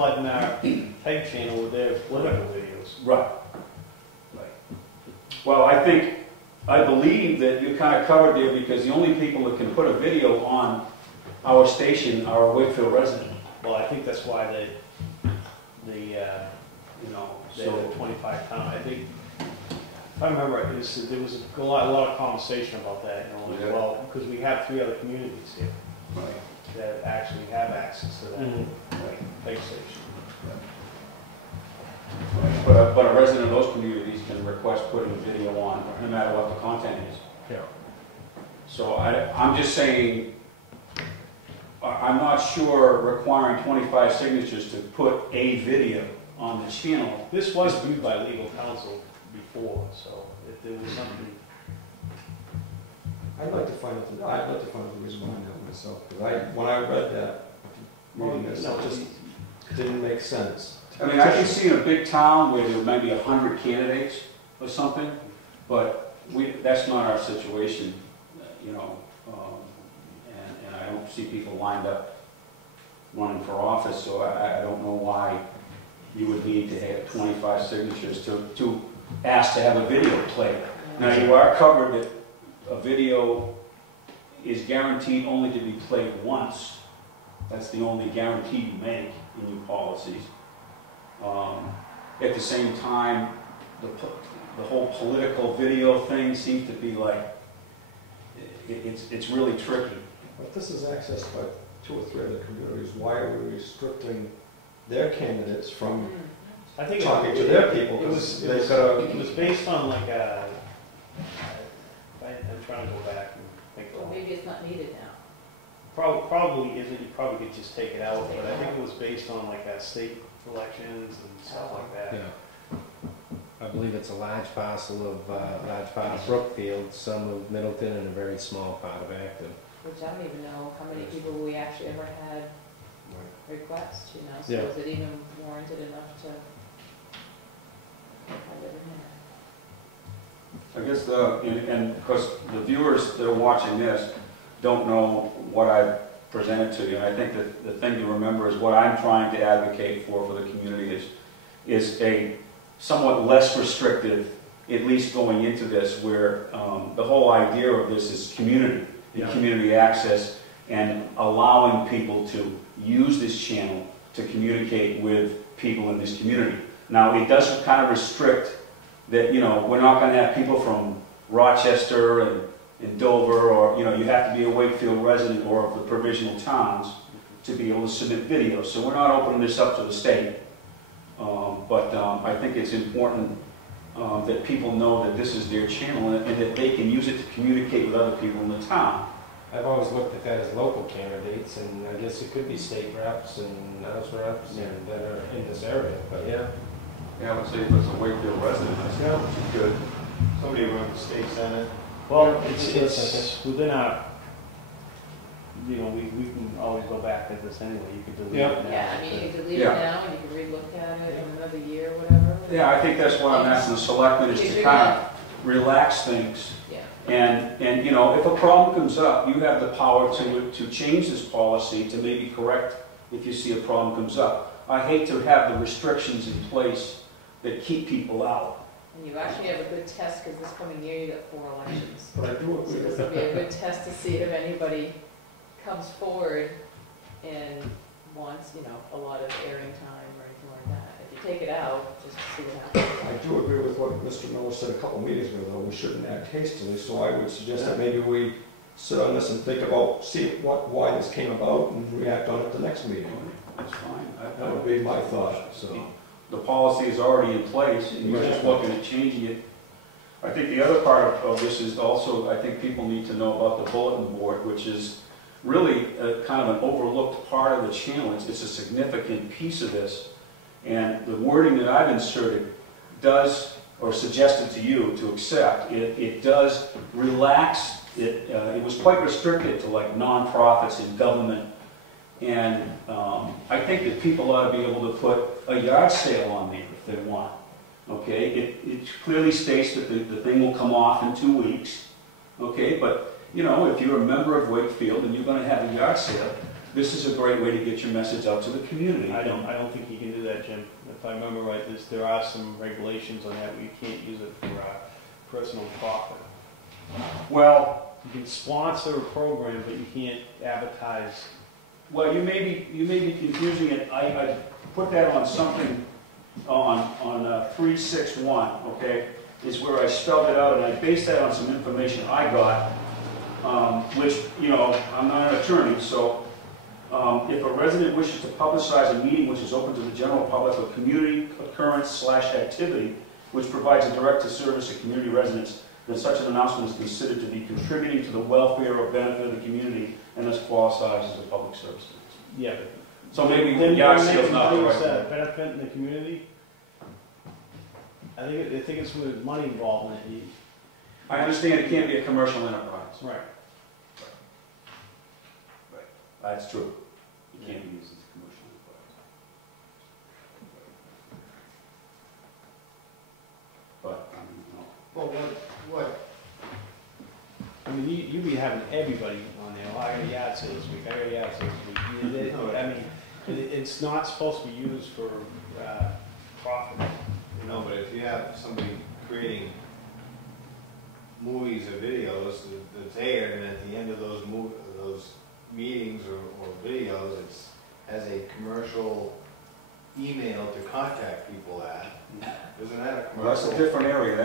flooding our peg channel with their political videos. Right. Right. Well, I believe that you're kind of covered there because the only people that can put a video on our station are a Wakefield resident. Well, I think that's why they You know, the so 25 town. I think, if I remember, there was a lot of conversation about that, you know, as Yeah. well, because we have 3 other communities here right. that actually have access to that peg station. Right. But a resident of those communities can request putting a video on, no matter what the content is. Yeah. So I'm just saying, I'm not sure requiring 25 signatures to put a video on the channel. This was viewed by legal counsel before, so if there was something. I'd like to find out the reason behind that myself, because when I read that, reading this, it just didn't make sense. I mean, I can see in a big town where there might be 100 candidates or something, but that's not our situation, you know, and I don't see people lined up running for office, so I don't know why you would need to have 25 signatures to ask to have a video played. Now, you are covered that a video is guaranteed only to be played once. That's the only guarantee you make in your policies. At the same time, the whole political video thing seems to be like, it's really tricky. But this is accessed by 2 or 3 other communities. Why are we restricting their candidates from talking to their people? It was based on like a. I'm trying to go back and think. Well, maybe it's not needed now. Probably isn't. You probably could just take it out, but I think it was based on like state elections and stuff like that. Yeah. I believe it's a large parcel of Brookfield, some of Middleton, and a very small part of Acton. Which I don't even know how many people we actually ever had request, you know, so Yeah. is it even warranted enough to have it in there? I guess and because the viewers that are watching this don't know what I've presented to you, and I think that the thing to remember is what I'm trying to advocate for the community is a somewhat less restrictive, at least going into this, where the whole idea of this is community, and community access, and allowing people to use this channel to communicate with people in this community. Now, it does kind of restrict that, you know, we're not going to have people from Rochester and Dover, or, you know, you have to be a Wakefield resident or of the provisional towns to be able to submit videos. So we're not opening this up to the state. But I think it's important that people know that this is their channel and that they can use it to communicate with other people in the town. I've always looked at that as local candidates, and I guess it could be state reps and house reps and that are in this area, but yeah. Yeah, I would say if it's a Wakefield resident, that's good. Somebody runs the state senate. Well, it's within our. You know, we can always go back to this anyway. You could delete it now. Yeah, I mean, you could delete it now and you could re-look at it in another year or whatever. Yeah, I think that's what I'm asking the selectmen is to kind of relax things. Yeah. And you know, if a problem comes up, you have the power to change this policy to maybe correct if you see a problem comes up. I hate to have the restrictions in place that keep people out. And you actually have a good test because this coming year you got 4 elections. But I do So agree this with will be a good test to see if anybody comes forward and wants, you know, a lot of airing time or anything like that. If you take it out, just see what happens. I do agree with what Mr. Miller said a couple meetings ago, though. We shouldn't act hastily, so I would suggest that maybe we sit on this and think about, see why this came about and react on it the next meeting. That's fine. That would be my thought. So the policy is already in place, and you're just looking at changing it. I think the other part of this is also, I think people need to know about the bulletin board, which is really kind of an overlooked part of the channel. It's a significant piece of this. And the wording that I've inserted does, or suggested to you to accept, it does relax. It was quite restricted to like nonprofits and government. And I think that people ought to be able to put a yard sale on there if they want. Okay, it clearly states that the thing will come off in 2 weeks. Okay, but you know, if you're a member of Wakefield and you're going to have a yard sale, this is a great way to get your message out to the community. I don't think you can do that, Jim. If I remember right, there are some regulations on that where you can't use it for personal profit. Well, You can sponsor a program, but you can't advertise. well, you may be confusing it. I put that on something on 361, okay, is where I spelled it out, and I based that on some information I got, which, you know, I'm not an attorney, so if a resident wishes to publicize a meeting which is open to the general public or community occurrence/activity which provides a direct service to community residents, then such an announcement is considered to be contributing to the welfare or benefit of the community and thus qualifies as a public service. Yeah. So maybe then yard you make sale's not the money right that thing. benefit in the community. I think it's with money involved in it. I understand it can't be a commercial enterprise. Right. That's true. It can't be used as a commercial enterprise. But, I mean, no. Well, what? I mean, you be having everybody on there. Oh, I got a yard sale this week. I got a yard sale this week. I mean, it's not supposed to be used for profit. No, but if you have somebody creating movies or videos that's aired, and at the end of those meetings or videos, it's as a commercial email to contact people at, isn't that a commercial? Well, that's a different area.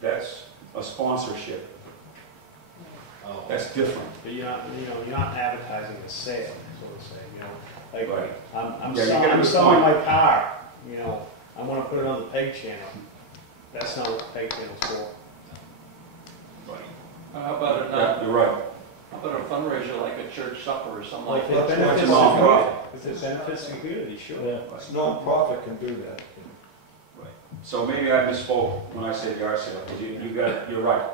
That's a sponsorship. Oh. That's different. But you're not advertising a sale, so to say. You know, like Right. I'm Yeah, you get a good selling point. my car. You know, I want to put it on the peg channel. That's not what the peg channel's for. How about Yeah, you're right. how about a fundraiser like a church supper or something like Like that? it That's benefits a the nonprofit. community. If it benefits the community, sure. It's non-profit can do that. So maybe I misspoke when I said yard sale, because you're right.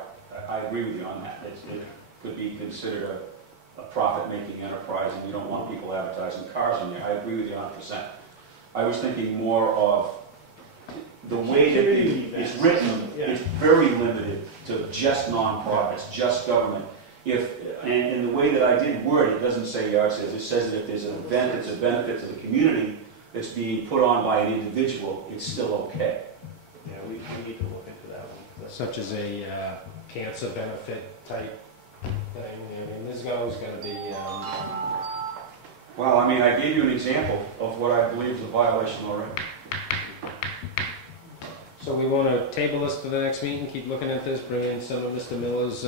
I agree with you on that. It could be considered a profit-making enterprise, and you don't want people advertising cars in there. I agree with you 100%. I was thinking more of the way that it's written, Yeah. it's very limited to just nonprofits, just government. And the way that I did word it doesn't say yard sales. It says that if there's an event that's a benefit to the community that's being put on by an individual, it's still okay. Yeah, we need to look into that one. Such as a cancer benefit type thing. I mean, there's always going to be. Well, I mean, I gave you an example of what I believe is a violation already. So we want to table this for the next meeting, keep looking at this, bring in some of Mr. Miller's.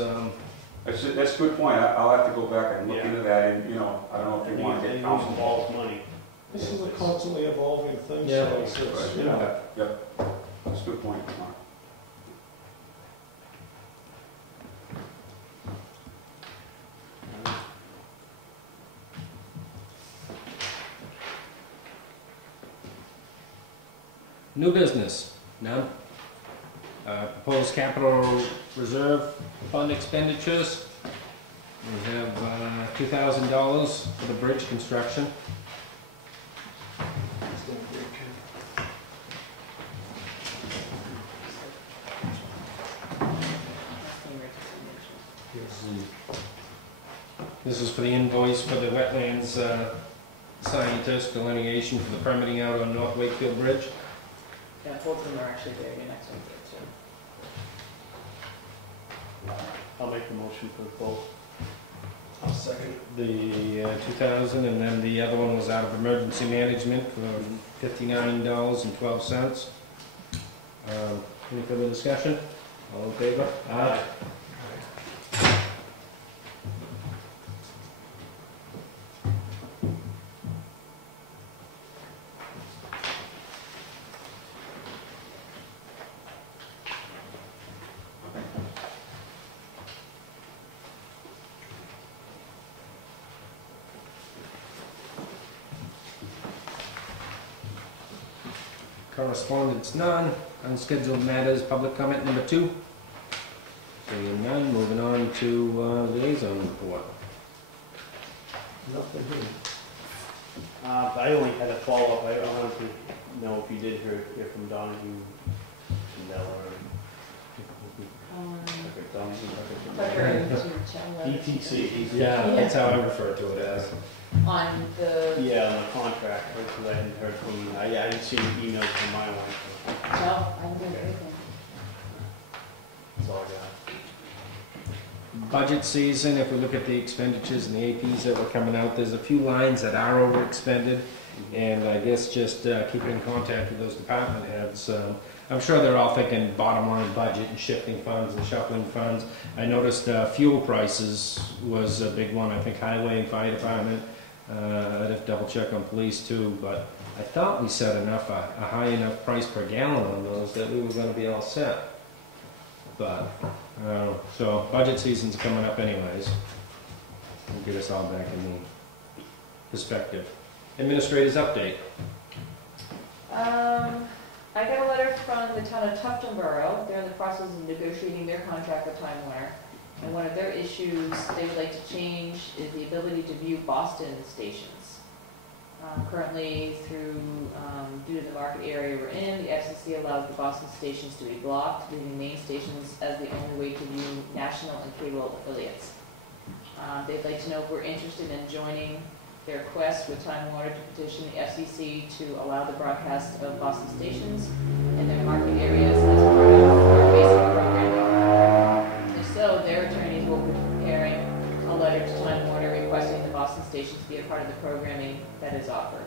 That's a good point. I'll have to go back and look Yeah. into that, and, you know, I don't know if And you want to it get counsel. involves money. This is a constantly evolving thing, Yeah. so it's, you know. Yep, that's a good point, Mark. New business, none. Proposed capital reserve fund expenditures. We have $2,000 for the bridge construction. This is for the invoice for the wetlands scientist delineation for the permitting out on North Wakefield Bridge. Yeah, both of them are actually there, your next one, too. I'll make the motion for both. I'll second. The 2,000, and then the other one was out of emergency management for $59.12. Any further discussion? All in favor? Aye. Correspondence none. Unscheduled matters, public comment number 2. Seeing none, moving on to liaison report. Nothing here. I only had a follow-up. I wanted to know if you did hear from Donahue and Della. Tucker and Chandler. ETC. Yeah, that's how I refer to it as. On the, Yeah, on the contract, because I hadn't heard from, I hadn't seen emails from my wife. no, I haven't done anything. That's all I got. Budget season, if we look at the expenditures and the APs that were coming out, there's a few lines that are overexpended. And I guess just keep in contact with those department heads. I'm sure they're all thinking bottom line budget and shifting funds and shuffling funds. I noticed fuel prices was a big one. I think highway and fire department. I'd have to double check on police too, but I thought we set a high enough price per gallon on those that we were going to be all set. But so budget season's coming up anyways. We'll get us all back in the perspective. Administrator's update. I got a letter from the town of Tufton Borough. They're in the process of negotiating their contract with Time Warner. And one of their issues they would like to change is the ability to view Boston stations. Currently, due to the market area we're in, the FCC allows the Boston stations to be blocked, leaving main stations as the only way to view national and cable affiliates. They'd like to know if we're interested in joining their quest with Time Warner to petition the FCC to allow the broadcast of Boston stations in their market areas as part of our basic programming. If so, their attorneys will be preparing a letter to Time Warner requesting the Boston stations be a part of the programming that is offered.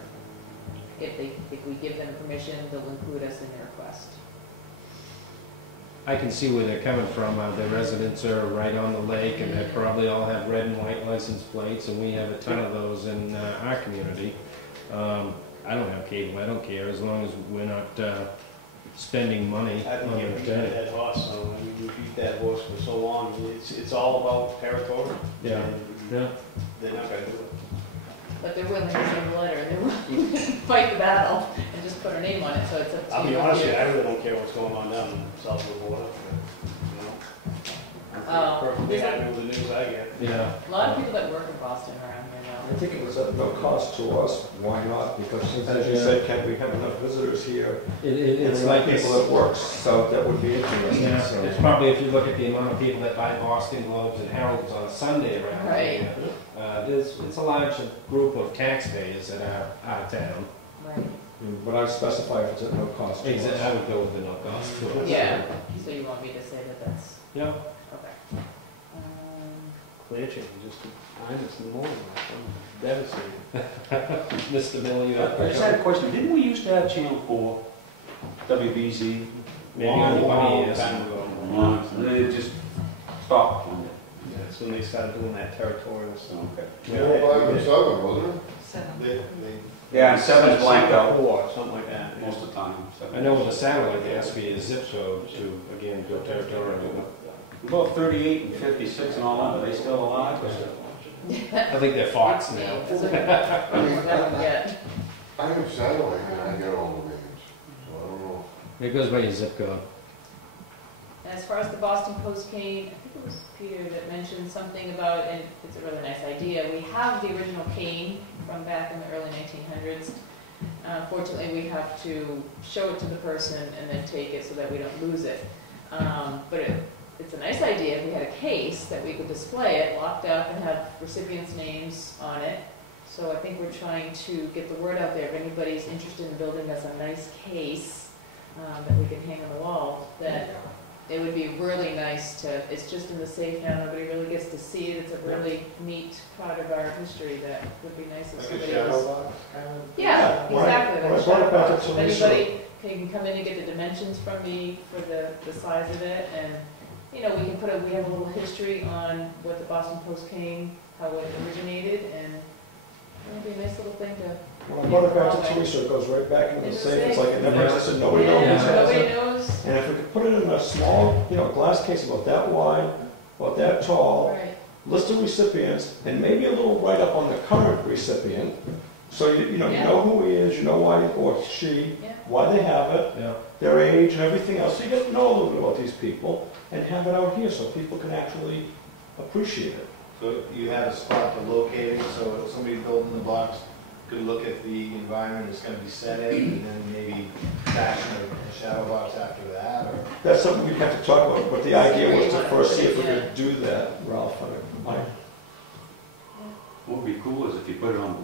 If we give them permission, they'll include us in their request. I can see where they're coming from. The residents are right on the lake, and they probably all have red and white license plates, and we have a ton of those in our community. I don't have cable. I don't care as long as we're not spending money I think on you the beat that horse, so I mean, we beat that horse for so long. It's all about territory. Yeah. And Yeah. they're not gonna do it. But they're willing to send a letter, and they're willing to fight the battle and just put our name on it, so it's up to you. I'll be honest with you, I really don't care what's going on down south of the border. You know? I'm perfectly happy with the news I get. Yeah. A lot of people that work in Boston around here I now. think it was at no cost to us. Why not? Because as you said, Ken, we have enough visitors here. It's And like people that work, so that would be interesting. Yeah, So. it's probably if you look at the amount of people that buy Boston Globes and Heralds on a Sunday around Right. here, it's a large group of taxpayers that are out of town. Right. But I specify if it's at no cost to Exactly, I us. would go with the no cost to us. Yeah, so you want me to say that that's, Yeah. okay. Clear change, just minus in the morning. I'm devastated. Mr. Mill, you I just had a question. Didn't we used to have Channel 4, WBZ? Maybe only 20 years. Time ago. And then it just stopped. Yeah, it's when they started doing that territorial stuff. Okay. They, Yeah, and 7's blanked out Four, something like that. most of the time. I know with the satellite, there has to be a zip code to, again, go territorial. About 38 and 56 and all that, are they still alive? I think they're Fox now. That's okay. That one yet. I have satellite and I get all the names, so I don't know. It goes by your zip code. And as far as the Boston Post cane, I think it was Peter that mentioned something about, and it's a really nice idea, we have the original cane from back in the early 1900s. Fortunately, we have to show it to the person and then take it so that we don't lose it. But it's a nice idea if we had a case that we could display it, locked up, and have recipients' names on it. So I think we're trying to get the word out there. If anybody's interested in building us a nice case that we can hang on the wall, that it would be really nice to, it's just in the safe now, nobody really gets to see it. It's a really neat part of our history that would be nice if like a somebody shadow else. box kind of. Yeah, When I- exactly. when I Like brought it shadow back box. to If Teresa- anybody can come in and get the dimensions from me for the size of it, and, you know, we have a little history on what the Boston Post came, how it originated, and it'd be a nice little thing to. When I brought it back to Teresa, it goes right back into the It's safe. safe. It's like it never Yeah. existed. Nobody knows Yeah, who has nobody it. knows. And if we could put it in a small, glass case about that wide, about that tall, Right, list of recipients, and maybe a little write-up on the current recipient, so you Yeah. know who he is, you know why, or she, yeah. why they have it, Yeah. their age and everything else, so you get to know a little bit about these people, and have it out here so people can actually appreciate it. So you have a spot to locate it, so if somebody's building the box, could look at the environment it's gonna be set in, and then maybe fashion a shadow box after that, or? That's something we'd have to talk about, but the idea was to first see if we could do that, Ralph, Mike. What would be cool is if you put it on the